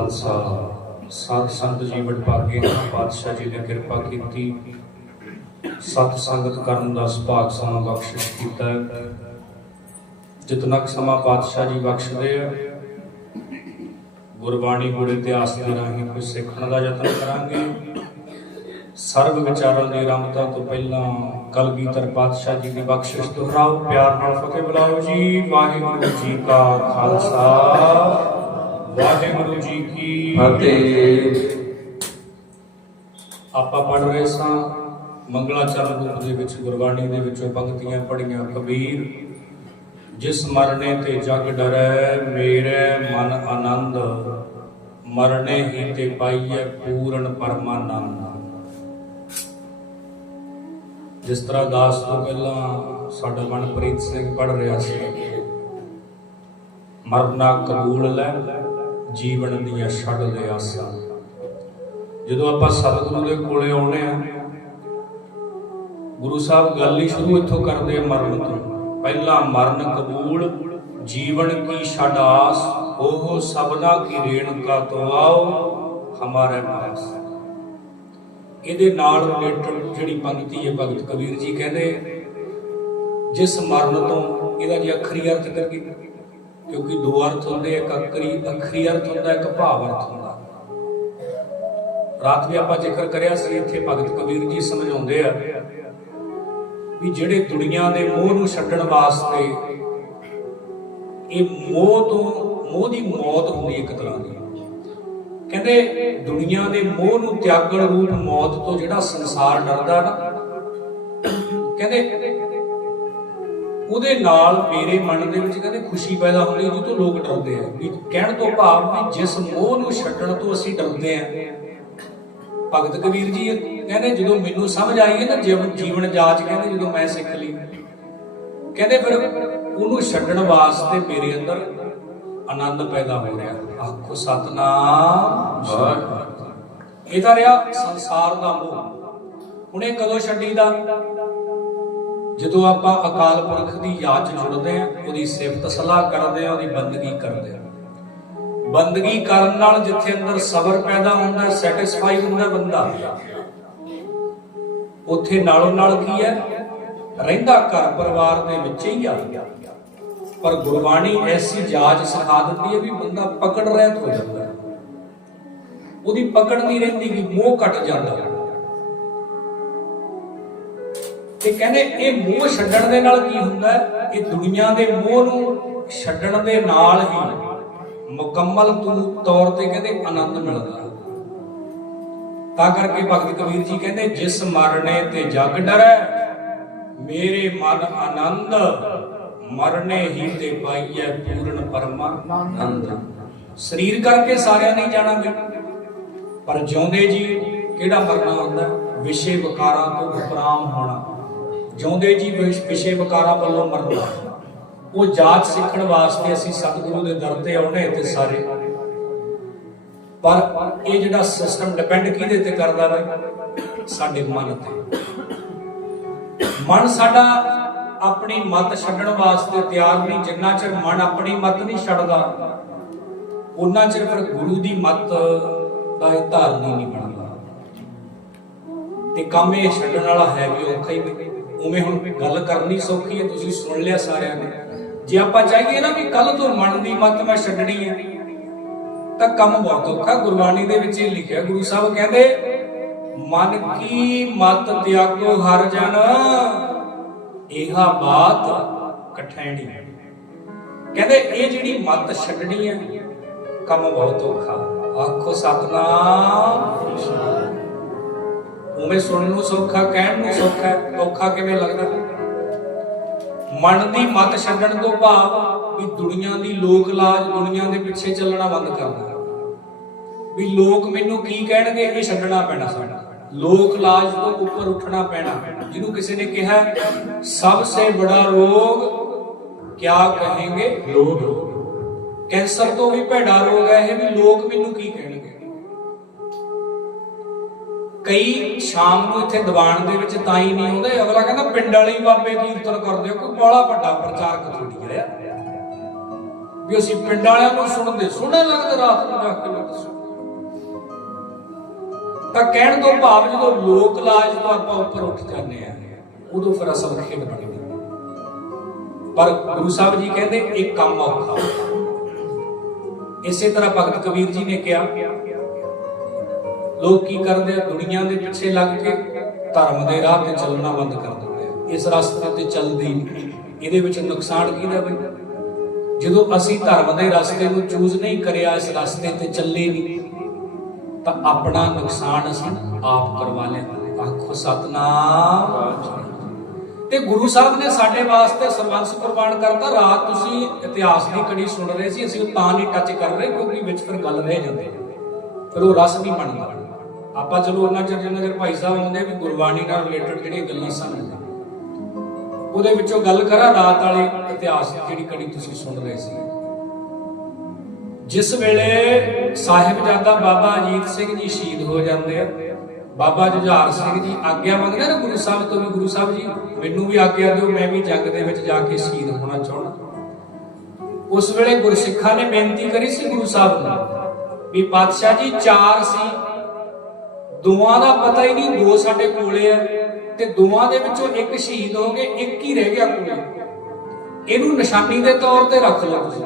ਖਾਲਸਾ, ਸਾਧ ਸੰਗਤ ਜੀ ਵਡਭਾਗੇ ਪਾਤਸ਼ਾਹ ਜੀ ਨੇ ਕਿਰਪਾ ਕੀਤੀ। ਸਤ ਸੰਗਤ ਕਰਨ ਦਾ ਸੁਭਾਗ ਸਾਨੂੰ ਬਖਸ਼ਿਸ਼ ਕੀਤਾ। ਜਿਤਨਾ ਸਮਾਂ ਪਾਤਸ਼ਾਹ ਜੀ ਬਖਸ਼ਦੇ ਆ, ਗੁਰਬਾਣੀ ਗੁਰ ਇਤਿਹਾਸ ਦੇ ਰਾਹੀਂ ਕੁਝ ਸਿੱਖਣ ਦਾ ਯਤਨ ਕਰਾਂਗੇ। ਸਰਬ ਵਿਚਾਰਾਂ ਦੀ ਆਰੰਭਤਾ ਤੋਂ ਪਹਿਲਾਂ ਕਲਗੀਧਰ ਪਾਤਸ਼ਾਹ ਜੀ ਦੀ ਬਖਸ਼ਿਸ਼ ਦੁਹਰਾਓ, ਪਿਆਰ ਨਾਲ ਫਤਿਹ ਬੁਲਾਓ ਜੀ। ਵਾਹਿਗੁਰੂ ਜੀ ਕਾ ਖਾਲਸਾ। ਵਾਹਿਗੁਰੂ ਜੀ ਕੀ ਫਤਿਹ। ਆਪਾਂ ਪੜ ਰਹੇ ਸਾਂ ਮੰਗਲਾਚਰਨ ਰੂਪ ਦੇ ਵਿੱਚ ਗੁਰਬਾਣੀ ਦੇ ਵਿੱਚੋਂ ਪੰਕਤੀਆਂ ਪੜੀਆਂ ਕਬੀਰ ਜਿਸ ਮਰਨੇ ਤੇ ਜਗ ਡਰੈ ਮੇਰੇ ਮਨ ਆਨੰਦ ਮਰਨੇ ਹੀ ਤੇ ਪਾਈਐ ਪੂਰਨ ਪਰਮਾਨੰਦ। ਜਿਸ ਤਰ੍ਹਾਂ ਦਾਸ ਤੋਂ ਪਹਿਲਾਂ ਸਾਡਾ ਮਨਪ੍ਰੀਤ ਸਿੰਘ ਪੜ ਰਿਹਾ ਸੀ ਮਰਨਾ ਕਬੂਲ ਲੈ। ਜੀਵਨ ਦੀਆਂ ਛੱਡ ਦੇ ਆਸਾਂ। ਜਦੋਂ ਆਪਾਂ ਸਤਿਗੁਰੂ ਦੇ ਕੋਲੇ ਆਉਣੇ ਆ ਗੁਰੂ ਸਾਹਿਬ ਗੱਲ ਹੀ ਸ਼ੁਰੂ ਇੱਥੋਂ ਕਰਦੇ ਆ ਮਰਨ ਤੋਂ। ਪਹਿਲਾ ਮਰਨ ਕਬੂਲ, ਜੀਵਨ ਕੀ ਛੱਡ ਆਸ, ਉਹ ਸਭਨਾ ਕੀ ਰੇਣਕਾ ਤੋਂ ਆਓ, ਹਮਾਰੇ ਪਾਸ। ਇਹਦੇ ਨਾਲ ਰਿਲੇਟਡ ਜਿਹੜੀ ਪੰਕਤੀ ਹੈ ਭਗਤ ਕਬੀਰ ਜੀ ਕਹਿੰਦੇ ਜਿਸ ਮਰਨ ਤੋਂ ਇਹਦਾ ਜੀ ਅਖਰੀ ਅਰਥ ਕਰੀਏ ਕਿਉਂਕਿ ਦੋ ਅਰਥ ਹੁੰਦੇ, ਇੱਕ ਅਖਰੀ ਅਖਰੀ ਅਰਥ ਹੁੰਦਾ, ਇੱਕ ਭਾਵ ਅਰਥ ਹੁੰਦਾ। ਰਾਤ ਵੀ ਆਪਾਂ ਜ਼ਿਕਰ ਕਰਿਆ ਸੀ, ਇੱਥੇ ਭਗਤ ਕਬੀਰ ਜੀ ਸਮਝਾਉਂਦੇ ਆ ਵੀ ਜਿਹੜੇ ਦੁਨੀਆ ਦੇ ਮੋਹ ਨੂੰ ਛੱਡਣ ਵਾਸਤੇ ਇਹ ਮੋਹ ਤੋਂ, ਮੋਹ ਦੀ ਮੌਤ ਹੁੰਦੀ ਇੱਕ ਤਰ੍ਹਾਂ ਦੀ। ਕਹਿੰਦੇ ਦੁਨੀਆ ਦੇ ਮੋਹ ਨੂੰ ਤਿਆਗਣ ਰੂਪ ਮੌਤ ਤੋਂ ਜਿਹੜਾ ਸੰਸਾਰ ਡਰਦਾ ਨਾ, ਕਹਿੰਦੇ ਉਹਦੇ ਨਾਲ ਮੇਰੇ ਮਨ ਦੇ ਵਿੱਚ ਕਹਿੰਦੇ ਖੁਸ਼ੀ ਪੈਦਾ ਹੁੰਦੀ ਹੈ ਜਿੱਤੋਂ ਲੋਕ ਡਰਦੇ ਆ। ਵੀ ਕਹਿਣ ਤੋਂ ਭਾਵ ਵੀ ਜਿਸ ਮੋਹ ਨੂੰ ਛੱਡਣ ਤੋਂ ਅਸੀਂ ਡਰਦੇ ਆ। ਭਗਤ ਕਬੀਰ ਜੀ ਕਹਿੰਦੇ ਜਦੋਂ ਮੈਨੂੰ ਸਮਝ ਆਈ ਹੈ ਨਾ ਜੀਵਨ ਜੀਵਨ ਜਾਚ ਕਹਿੰਦੇ ਜਦੋਂ ਮੈਂ ਸਿੱਖ ਲਈ। ਕਹਿੰਦੇ ਫਿਰ ਉਹਨੂੰ ਛੱਡਣ ਵਾਸਤੇ ਮੇਰੇ ਅੰਦਰ ਆਨੰਦ ਪੈਦਾ ਹੋ ਰਿਹਾ। ਆਖੋ ਸਤਨਾਮ। ਵਾਹਿਗੁਰੂ। ਇਹ ਤਾਂ ਰਿਹਾ ਸੰਸਾਰ ਦਾ ਮੋਹ। ਹੁਣ ਇਹ ਕਦੋਂ ਛੱਡੀਦਾ? ਜਦੋਂ ਆਪਾਂ ਅਕਾਲ ਪੁਰਖ ਦੀ ਯਾਦ ਚ ਜੁੜਦੇ ਆ ਉਹਦੀ ਸਿਫਤ ਸਲਾਹ ਕਰਦੇ ਆ ਉਹਦੀ ਬੰਦਗੀ ਕਰਦੇ ਆ ਬੰਦਗੀ ਕਰਨ ਨਾਲ ਜਿੱਥੇ ਅੰਦਰ ਸਬਰ ਪੈਦਾ ਹੁੰਦਾ ਸੈਟੀਸਫਾਈ ਹੁੰਦਾ ਬੰਦਾ, ਉੱਥੇ ਨਾਲੋਂ ਨਾਲ ਕੀ ਹੈ? ਰਹਿੰਦਾ ਘਰ ਪਰਿਵਾਰ ਦੇ ਵਿੱਚ ਹੀ ਆ। ਪਰ ਗੁਰਬਾਣੀ ਐਸੀ ਜਾਚ ਸਿਖਾ ਦਿੰਦੀ ਹੈ ਵੀ ਬੰਦਾ ਪਕੜ ਰਹਿਤ ਹੋ ਜਾਂਦਾ। ਉਹਦੀ ਪਕੜ ਨਹੀਂ ਰਹਿੰਦੀ ਕਿ ਮੋਹ ਘਟ ਜਾਂਦਾ। ਤੇ ਕਹਿੰਦੇ ਇਹ ਮੋਹ ਛੱਡਣ ਦੇ ਨਾਲ ਕੀ ਹੁੰਦਾ ਹੈ? ਇਹ ਦੁਨੀਆ ਦੇ ਮੋਹ ਨੂੰ ਛੱਡਣ ਦੇ ਨਾਲ ਹੀ ਮੁਕੰਮਲ ਤੌਰ ਤੇ ਕਹਿੰਦੇ ਆਨੰਦ ਮਿਲਦਾ ਤਾਂ ਕਰਕੇ ਭਗਤ ਕਬੀਰ ਜੀ ਕਹਿੰਦੇ, ਜਿਸ ਮਰਨੇ ਤੇ ਜਗ ਡਰੈ, ਮੇਰੇ ਮਨ ਆਨੰਦ, ਮਰਨੇ ਹੀ ਤੇ ਪਾਈਐ ਪੂਰਨ ਪਰਮਾਨੰਦ। ਸਰੀਰ ਕਰਕੇ ਸਾਰਿਆਂ ਨੇ ਜਾਣਾ ਵੀ ਪਰ ਜਿਉਂਦੇ ਜੀ, ਕਿਹੜਾ ਮਰਨਾ ਹੁੰਦਾ? ਵਿਸ਼ੇ ਵਿਕਾਰਾਂ ਤੋਂ ਉਪਰਾਮ ਹੋਣਾ। ਜਿਉਂਦੇ ਜੀ ਵਿਸ਼ੇ ਵਿਕਾਰਾਂ ਵੱਲੋਂ ਮਰਨਾ। ਉਹ ਜਾਚ ਸਿੱਖਣ ਵਾਸਤੇ ਅਸੀਂ ਸਤਿਗੁਰੂ ਦੇ ਦਰ ਤੇ ਆਉਣੇ ਤੇ ਸਾਰੇ। ਪਰ ਇਹ ਜਿਹੜਾ ਸਿਸਟਮ ਡਿਪੈਂਡ ਕਿਹਦੇ ਤੇ ਕਰਦਾ ਵਾ? ਸਾਡੇ ਮਨ ਤੇ। ਮਨ ਸਾਡਾ ਆਪਣੀ ਮਤ ਛੱਡਣ ਵਾਸਤੇ ਤਿਆਰ ਨਹੀਂ, ਜਿੰਨਾ ਚਿਰ ਮਨ ਆਪਣੀ ਮਤ ਨਹੀਂ ਛੱਡਦਾ ਉਹਨਾਂ ਚਿਰ ਫਿਰ ਗੁਰੂ ਦੀ ਮਤ ਦਾ ਇਹ ਧਾਰਨੀ ਨਹੀਂ ਬਣਦਾ। ਤੇ ਕੰਮ ਇਹ ਛੱਡਣ ਵਾਲਾ ਹੈ ਵੀ ਔਖਾ ਹੀ ਉਵੇਂ ਹੁਣ ਗੱਲ ਕਰਨੀ ਸੌਖੀ ਹੈ, ਤੁਸੀਂ ਸੁਣ ਲਿਆ ਸਾਰਿਆਂ ਨੇ। ਜੇ ਆਪਾਂ ਚਾਹੀਏ ਨਾ ਵੀ ਕੱਲ ਤੋਂ ਮਨ ਦੀ ਮਤ ਮੈਂ ਛੱਡਣੀ ਹੈ, ਤਾਂ ਕੰਮ ਬਹੁਤ ਔਖਾ। ਗੁਰਬਾਣੀ ਦੇ ਵਿੱਚ ਇਹ ਲਿਖਿਆ ਗੁਰੂ ਸਾਹਿਬ ਕਹਿੰਦੇ, ਮਨ ਕੀ ਮਤ ਤਿਆਗੋ ਹਰ ਜਨ ਇਹਾ ਬਾਤ ਕਠੈਣੀ ਕਹਿੰਦੇ, ਇਹ ਜਿਹੜੀ ਮਤ ਛੱਡਣੀ ਹੈ, ਕੰਮ ਬਹੁਤ ਔਖਾ। ਆਖੋ, ਸਤਨਾਮ ਉਵੇਂ ਸੁਣਨ ਨੂੰ ਸੌਖਾ ਕਹਿਣ ਨੂੰ ਸੌਖਾ ਔਖਾ ਕਿਵੇਂ ਲੱਗਦਾ? ਮਨ ਦੀ ਮਤ ਛੱਡਣ ਤੋਂ ਭਾਵ ਵੀ ਦੁਨੀਆ ਦੀ ਲੋਕ ਲਾਜ ਦੁਨੀਆ ਦੇ ਪਿੱਛੇ ਚੱਲਣਾ ਬੰਦ ਕਰਨਾ ਵੀ ਲੋਕ ਮੈਨੂੰ ਕੀ ਕਹਿਣਗੇ ਇਹ ਛੱਡਣਾ ਪੈਣਾ ਸਾਡਾ। ਲੋਕ ਲਾਜ ਤੋਂ ਉੱਪਰ ਉੱਠਣਾ ਪੈਣਾ। ਜਿਹਨੂੰ ਕਿਸੇ ਨੇ ਕਿਹਾ ਸਭ ਸੇ ਬੜਾ ਰੋਗ ਕਿਆ ਕहेंगे ਲੋਕ ਕੈਂਸਰ ਤੋਂ ਵੀ ਭੈੜਾ ਰੋਗ ਹੈ ਇਹ ਵੀ ਲੋਕ ਮੈਨੂੰ ਕੀ ਕਹਿਣਗੇ? ਕਈ ਸ਼ਾਮ ਨੂੰ ਇੱਥੇ ਦੀਵਾਨ ਦੇ ਵਿੱਚ ਤਾਂ ਹੀ ਨਹੀਂ ਆਉਂਦੇ। ਅਗਲਾ ਕਹਿੰਦਾ, ਪਿੰਡ ਵਾਲੀ ਬਾਬੇ ਕੀਰਤਨ ਕਰਦੇ ਹੋ? ਕੋਈ ਬੜਾ ਵੱਡਾ ਪ੍ਰਚਾਰਕ ਥੋੜੀ ਹੈ ਵੀ ਅਸੀਂ ਪਿੰਡ ਵਾਲਿਆਂ ਨੂੰ ਸੁਣਦੇ। ਸੁਣਨ ਲੱਗਦੇ ਰਾਤ ਨੂੰ ਜਾ ਕੇ ਲੋਕ ਤਾਂ ਕਹਿਣ ਤੋਂ ਭਾਵ ਜਦੋਂ ਲੋਕ ਲਾਜ ਤੋਂ ਆਪਾਂ ਉੱਪਰ ਉੱਠ ਜਾਂਦੇ ਆ, ਉਦੋਂ ਫਿਰ ਅਸਲ ਖੇਡ ਬਣਦੀ ਪਰ ਗੁਰੂ ਸਾਹਿਬ ਜੀ ਕਹਿੰਦੇ, ਇਹ ਕੰਮ ਔਖਾ। ਇਸੇ ਤਰ੍ਹਾਂ ਭਗਤ ਕਬੀਰ ਜੀ ਨੇ ਕਿਹਾ ਲੋਕ ਕੀ ਕਰਦੇ ਆ? ਦੁਨੀਆ ਦੇ ਪਿੱਛੇ ਲੱਗ ਕੇ ਧਰਮ ਦੇ ਰਾਹ ਤੇ ਚੱਲਣਾ ਬੰਦ ਕਰ ਦਿੰਦੇ ਆ। ਇਸ ਰਸਤੇ ਤੇ ਚੱਲਦੀ ਨਹੀਂ। ਇਹਦੇ ਵਿੱਚ ਨੁਕਸਾਨ ਕਿਹਦਾ ਬਈ? ਜਦੋਂ ਅਸੀਂ ਧਰਮ ਦੇ ਰਸਤੇ ਨੂੰ ਚੂਜ਼ ਨਹੀਂ ਕਰਿਆ, ਇਸ ਰਸਤੇ ਤੇ ਚੱਲੇ ਨਹੀਂ, ਤਾਂ ਆਪਣਾ ਨੁਕਸਾਨ ਅਸੀਂ ਆਪ ਕਰਵਾ ਲਿਆ। ਆਖੋ, ਸਤਨਾਮ। ਤੇ ਗੁਰੂ ਸਾਹਿਬ ਨੇ ਸਾਡੇ ਵਾਸਤੇ ਸਰਬੰਸ ਕੁਰਬਾਨ ਕਰਤਾ। ਰਾਤ ਤੁਸੀਂ ਇਤਿਹਾਸ ਦੀ ਕੜੀ ਸੁਣ ਰਹੇ ਸੀ, ਅਸੀਂ ਤਾਂ ਨਹੀਂ ਟੱਚ ਕਰ ਰਹੇ, ਕਿਉਂਕਿ ਵਿੱਚ ਫਿਰ ਗੱਲ ਰਹਿ ਜਾਂਦੀ ਫਿਰ ਉਹ ਰਸ ਨਹੀਂ ਬਣਦਾ। ਆਪਾਂ ਚਲੋ ਉਹਨਾਂ ਚਿਰ ਜਿੰਨਾ ਚਿਰ ਭਾਈ ਸਾਹਿਬ ਹੁੰਦੇ ਵੀ ਗੁਰਬਾਣੀ ਨਾਲ ਰਿਲੇਟਡ ਜਿਹੜੀਆਂ ਗੱਲਾਂ ਸਮਝਦੇ ਉਹਦੇ ਵਿੱਚੋਂ ਗੱਲ ਕਰਾਂ, ਰਾਤ ਵਾਲੇ ਇਤਿਹਾਸ ਜਿਹੜੀ ਕੜੀ ਤੁਸੀਂ ਸੁਣ ਰਹੇ ਸੀ। ਜਿਸ ਵੇਲੇ ਸਾਹਿਬਜ਼ਾਦਾ ਬਾਬਾ ਅਜੀਤ ਸਿੰਘ ਜੀ ਸ਼ਹੀਦ ਹੋ ਜਾਂਦੇ ਆ, ਬਾਬਾ ਜੁਝਾਰ ਸਿੰਘ ਜੀ ਆਗਿਆ ਮੰਗਦੇ ਨੇ ਗੁਰੂ ਸਾਹਿਬ ਤੋਂ ਵੀ, ਗੁਰੂ ਸਾਹਿਬ ਜੀ, ਮੈਨੂੰ ਵੀ ਆਗਿਆ ਦਿਓ, ਮੈਂ ਵੀ ਜੰਗ ਦੇ ਵਿੱਚ ਜਾ ਕੇ ਸ਼ਹੀਦ ਹੋਣਾ ਚਾਹੁੰਦਾ। ਉਸ ਵੇਲੇ ਗੁਰਸਿੱਖਾਂ ਨੇ ਬੇਨਤੀ ਕਰੀ ਸੀ ਗੁਰੂ ਸਾਹਿਬ ਨੂੰ ਵੀ ਪਾਤਸ਼ਾਹ ਜੀ ਚਾਰ ਸੀ ਦੋਵਾਂ ਦਾ ਪਤਾ ਹੀ ਨਹੀਂ, ਦੋ ਸਾਡੇ ਕੋਲੇ ਆ ਤੇ ਦੋਵਾਂ ਦੇ ਵਿੱਚੋਂ ਇੱਕ ਸ਼ਹੀਦ ਹੋ ਗਏ ਇੱਕ ਹੀ ਰਹਿ ਗਿਆ ਕੋਲੇ। ਇਹਨੂੰ ਨਿਸ਼ਾਨੀ ਦੇ ਤੌਰ ਤੇ ਰੱਖ ਲਓ ਤੁਸੀਂ।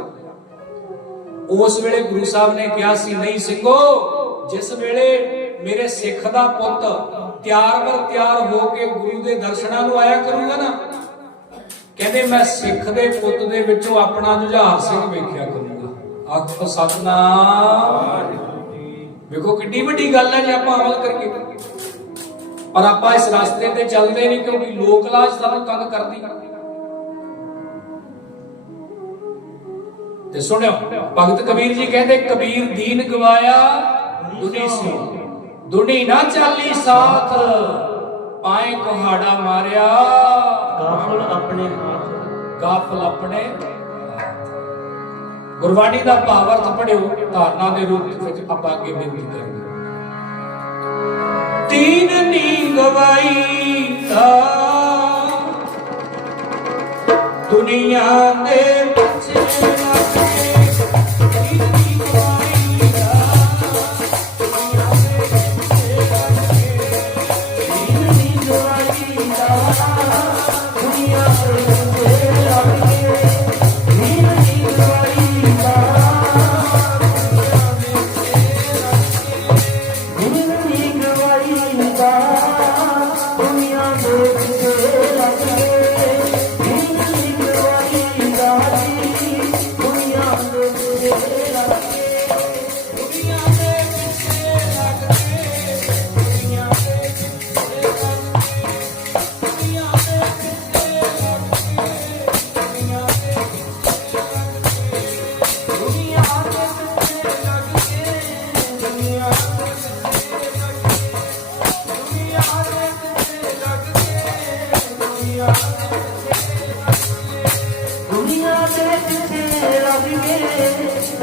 ਉਸ ਵੇਲੇ ਗੁਰੂ ਸਾਹਿਬ ਨੇ ਕਿਹਾ ਸੀ, ਨਹੀਂ ਸਿੰਘੋ ਜਿਸ ਵੇਲੇ ਮੇਰੇ ਸਿੱਖ ਦਾ ਪੁੱਤ ਤਿਆਰ ਬਰ ਤਿਆਰ ਹੋ ਕੇ ਗੁਰੂ ਦੇ ਦਰਸ਼ਨਾਂ ਨੂੰ ਆਇਆ ਕਰੂਗਾ ਨਾ, ਕਹਿੰਦੇ ਮੈਂ ਸਿੱਖ ਦੇ ਪੁੱਤ ਦੇ ਵਿੱਚੋਂ ਆਪਣਾ ਜੁਝਾਰ ਸਿੰਘ ਵੇਖਿਆ ਕਰੂੰਗਾ। ਆਖੋ ਸਤਨਾਮ। ਵੇਖੋ ਕਿੰਨੀ ਵੱਡੀ ਗੱਲ ਹੈ ਜੇ ਆਪਾਂ ਅਮਲ ਕਰਕੇ ਪਰ ਆਪਾਂ ਇਸ ਰਸਤੇ ਤੇ ਚੱਲਦੇ ਨਹੀਂ ਕਿਉਂਕਿ ਲੋਕ ਲਾਜ ਸਾਨੂੰ ਤੰਗ ਕਰਦੀ। ਤੇ ਸੁਣਿਓ ਭਗਤ ਕਬੀਰ ਜੀ ਕਹਿੰਦੇ ਕਬੀਰ ਦੀਨ ਗਵਾਇਆ ਦੁਨੀ ਸੀ। ਦੁਨੀ ਨਾ ਚਾਲੀ ਸਾਥ ਪਾਏ ਕੁਹਾੜਾ ਮਾਰਿਆ। ਕਾਫਲ ਆਪਣੇ ਹੱਥ। ਗਾਫਲ ਆਪਣੇ ਗੁਰਬਾਣੀ ਦਾ ਭਾਵ ਅਰਥ ਪੜਿਓ ਧਾਰਨਾ ਦੇ ਰੂਪ ਵਿੱਚ ਆਪਾਂ ਅੱਗੇ ਬੇਨਤੀ ਕਰਾਂਗੇ। ਤੀਨ ਨੀ ਗਵਾਈ ਤਾ ਦੁਨੀਆ ਦੇ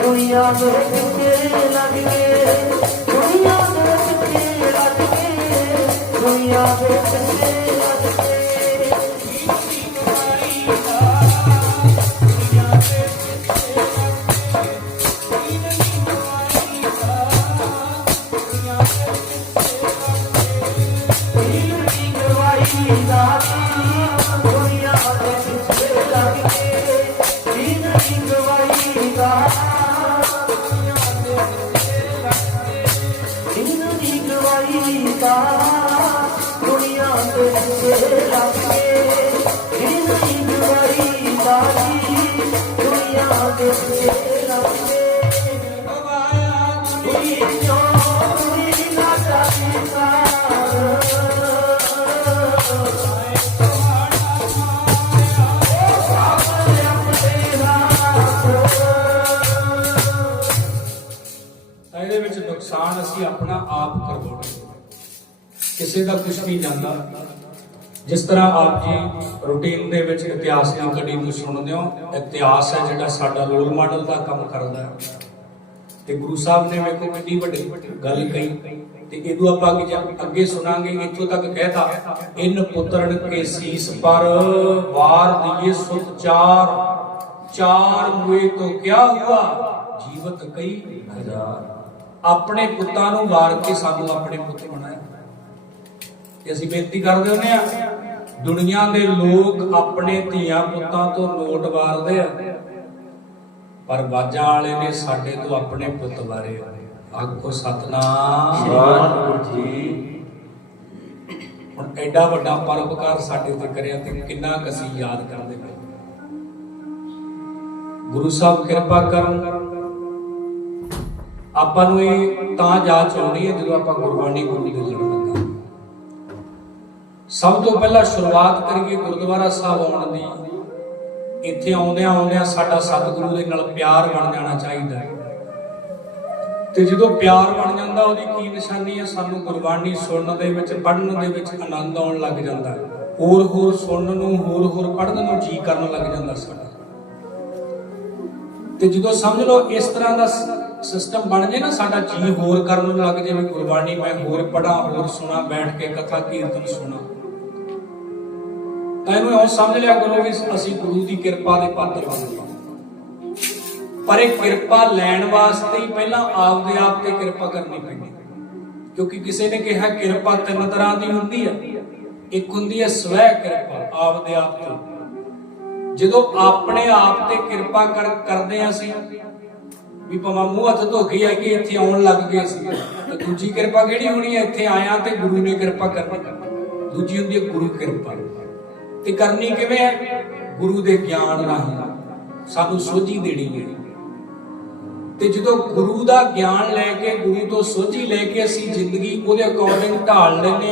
ਦੁਨੀਆ ਦੇ ਪਿੱਛੇ ਲੱਗ ਗਏ ਦੁਨੀਆ ਦੇ ਪਿੱਛੇ ਲੱਗ ਗਏ ਦੁਨੀਆ ਇਹਦੇ ਵਿੱਚ ਨੁਕਸਾਨ ਅਸੀਂ ਆਪਣਾ ਆਪ ਕਰਵਾਉਣਾ ਕਿਸੇ ਦਾ ਕੁਝ ਨਹੀਂ ਜਾਂਦਾ। ਜਿਸ ਤਰ੍ਹਾਂ ਆਪ ਜੀ ਰੂਟੀਨ ਦੇ ਵਿੱਚ ਇਤਿਹਾਸ ਦੀ ਕੜੀ ਨੂੰ ਸੁਣਦੇ ਹੋ, ਇਤਿਹਾਸ ਹੈ ਜਿਹੜਾ ਸਾਡਾ ਰੋਲ ਮਾਡਲ ਦਾ ਕੰਮ ਕਰਦਾ ਹੈ। ਤੇ ਗੁਰੂ ਸਾਹਿਬ ਨੇ ਵੇਖੋ ਕਿੰਨੀ ਵੱਡੀ ਗੱਲ ਕਹੀ। ਤੇ ਇਹਨੂੰ ਆਪਾਂ ਅੱਗੇ ਸੁਣਾਂਗੇ, ਇੱਥੋਂ ਤੱਕ ਕਹਿਤਾ, ਇਨ ਪੁੱਤਰਨ ਕੇ ਸੀਸ ਪਰ ਵਾਰ ਦੀਏ ਸੁਤ ਚਾਰ ਚਾਰ ਮੁਏ ਤੋਂ ਕਿਆ ਹੁਆ? ਜੀਵਤ ਕਈ ਹਜ਼ਾਰ। ਆਪਣੇ ਪੁੱਤਾਂ ਨੂੰ ਵਾਰ ਕੇ ਸਾਨੂੰ ਆਪਣੇ ਪੁੱਤ ਬਣਾਇਆ। ਤੇ ਅਸੀਂ ਬੇਨਤੀ ਕਰਦੇ ਹੁੰਦੇ ਆ ਦੁਨੀਆ ਦੇ ਲੋਕ ਆਪਣੇ ਧੀਆਂ ਪੁੱਤਾਂ ਤੋਂ ਨੋਟ ਵਾਰਦੇ ਆ। ਪਰ ਬਾਜਾਂ ਵਾਲੇ ਨੇ ਸਾਡੇ ਤੋਂ ਆਪਣੇ ਪੁੱਤ ਵਾਰੇ। ਆਖੋ ਸਤਨਾਮ। ਵਾਹਿਗੁਰੂ ਜੀ। ਹੁਣ ਐਡਾ ਵੱਡਾ ਪਰਉਪਕਾਰ ਸਾਡੇ ਤੇ ਕਰਿਆ ਤੇ ਕਿੰਨਾ ਕੁ ਅਸੀਂ ਯਾਦ ਕਰਦੇ ਪਏ। ਗੁਰੂ ਸਾਹਿਬ ਕਿਰਪਾ ਕਰਨ। ਆਪਾਂ ਨੂੰ ਇਹ ਤਾਂ ਜਾਚ ਆਉਣੀ ਹੈ ਜਦੋਂ ਆਪਾਂ ਗੁਰਬਾਣੀ ਗੁਰੂ ਦੇ ਲੜ ਲੱਗਾ। ਸਭ ਤੋਂ ਪਹਿਲਾਂ ਸ਼ੁਰੂਆਤ ਕਰੀਏ ਗੁਰਦੁਆਰਾ ਸਾਹਿਬ ਆਉਣ ਦੀ। ਇੱਥੇ ਆਉਂਦਿਆਂ ਆਉਂਦਿਆਂ ਸਾਡਾ ਸਤਿਗੁਰੂ ਦੇ ਨਾਲ ਪਿਆਰ ਬਣ ਜਾਣਾ ਚਾਹੀਦਾ ਹੈ। ਤੇ ਜਦੋਂ ਪਿਆਰ ਬਣ ਜਾਂਦਾ, ਉਹਦੀ ਕੀ ਨਿਸ਼ਾਨੀ ਹੈ? ਸਾਨੂੰ ਗੁਰਬਾਣੀ ਸੁਣਨ ਦੇ ਵਿੱਚ, ਪੜ੍ਹਨ ਦੇ ਵਿੱਚ ਆਨੰਦ ਆਉਣ ਲੱਗ ਜਾਂਦਾ ਹੈ। ਹੋਰ ਹੋਰ ਸੁਣਨ ਨੂੰ, ਹੋਰ ਹੋਰ ਪੜ੍ਹਨ ਨੂੰ ਜੀ ਕਰਨ ਲੱਗ ਜਾਂਦਾ ਸਾਡਾ। ਤੇ ਜਦੋਂ ਸਮਝ ਲਓ ਇਸ ਤਰ੍ਹਾਂ ਦਾ ਸਿਸਟਮ ਬਣ ਜੇ ਨਾ, ਸਾਡਾ ਜੀ ਹੋਰ ਕਰਨ ਨੂੰ ਲੱਗ ਜਾਵੇ, ਗੁਰਬਾਣੀ ਮੈਂ ਹੋਰ ਪੜਾਂ ਹੋਰ ਸੁਣਾ, ਬੈਠ ਕੇ ਕਥਾ ਕੀਰਤਨ ਸੁਣਾ। ਤਾਂ ਇਹਨੂੰ ਇਉਂ ਸਮਝ ਲਿਆ ਕਰੋ ਵੀ ਅਸੀਂ ਗੁਰੂ ਦੀ ਕਿਰਪਾ ਦੇ ਪਾਤਰ ਬਣ ਪਰ ਇਹ ਕਿਰਪਾ ਲੈਣ ਵਾਸਤੇ ਹੀ ਪਹਿਲਾਂ ਆਪਦੇ ਆਪ ਤੇ ਕਿਰਪਾ ਕਰਨੀ ਪੈਂਦੀ। ਕਿਉਂਕਿ ਕਿਸੇ ਨੇ ਕਿਹਾ ਕਿਰਪਾ ਤਿੰਨ ਤਰ੍ਹਾਂ ਦੀ ਹੁੰਦੀ ਹੈ ਇੱਕ ਹੁੰਦੀ ਹੈ ਸਵੈ ਕਿਰਪਾ ਆਪਦੇ ਆਪ ਤੇ। ਜਦੋਂ ਆਪਣੇ ਆਪ ਤੇ ਕਿਰਪਾ ਕਰ ਕਰਦੇ ਹਾਂ ਅਸੀਂ, ਵੀ ਭਾਵੇਂ ਮੂੰਹ ਹੱਥ ਧੋ ਕੇ ਆ ਕੇ ਇੱਥੇ ਆਉਣ ਲੱਗ ਗਏ ਸੀ ਤਾਂ ਦੂਜੀ ਕਿਰਪਾ ਕਿਹੜੀ ਹੋਣੀ ਹੈ ਇੱਥੇ ਆਇਆ ਤੇ ਗੁਰੂ ਨੇ ਕਿਰਪਾ ਕਰਨੀ। ਦੂਜੀ ਹੁੰਦੀ ਹੈ ਗੁਰੂ ਕਿਰਪਾ। ਤੇ ਕਰਨੀ ਕਿਵੇਂ ਹੈ? ਗੁਰੂ ਦੇ ਗਿਆਨ ਰਾਹੀਂ ਸਾਨੂੰ ਸੋਝੀ ਦੇਣੀ ਹੈ। ਤੇ ਜਦੋਂ ਗੁਰੂ ਦਾ ਗਿਆਨ ਲੈ ਕੇ, ਗੁਰੂ ਤੋਂ ਸੋਝੀ ਲੈ ਕੇ ਅਸੀਂ ਜ਼ਿੰਦਗੀ ਉਹਦੇ ਅਕੋਰਡਿੰਗ ਢਾਲ ਲੈਂਦੇ